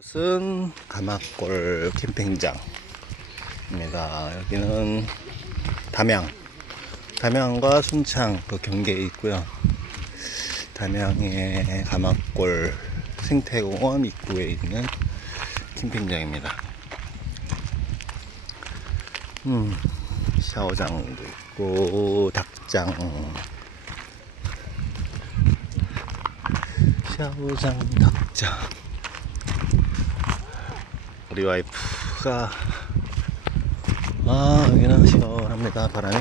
이곳은 가마골 캠핑장입니다. 여기는 담양, 담양과 순창 그 경계에 있고요. 담양의 가마골 생태공원 입구에 있는 캠핑장입니다. 음, 샤워장도 있고 닭장, 샤워장, 닭장. 우리 와이프가 아 여기는 시원합니다 바람이.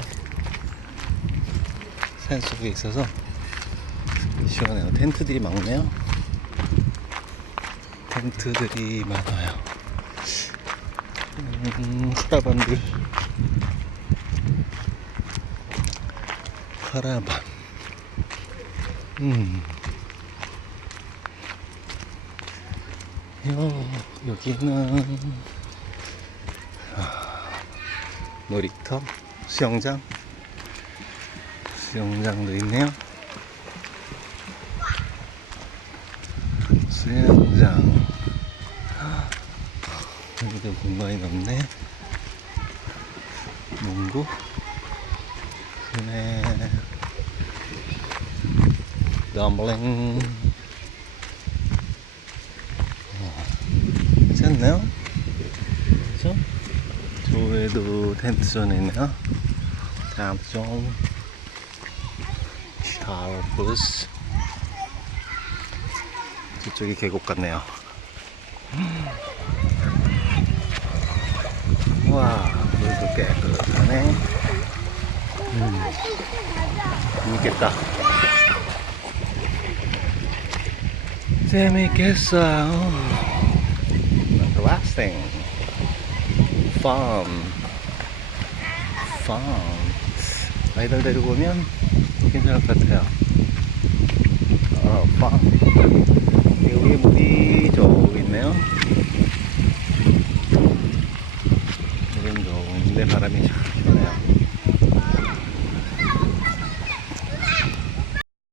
산 속에 있어서 시원해요. 텐트들이 많네요. 텐트들이 많아요. 음, 카라반들. 카라반. 음 여기는 아, 놀이터, 수영장, 수영장도 있네요. 수영장. 아, 여기도 공간이 넓네. 농구, 그네, 덤블링. 괜찮나요? 그죠? 조에도 텐트존이 있네요. 다음존 샤워 부스 저쪽이 계곡 같네요. 와, 물도 깨끗하네. 음, 재밌겠다. 재밌겠어요. Relaxing, fun, fun. 아이들 데리고 오면 괜찮을 것 같아요. 어, fun. 여기 물이 저기 있네요. 물은 좋은데 바람이 참 시원해요.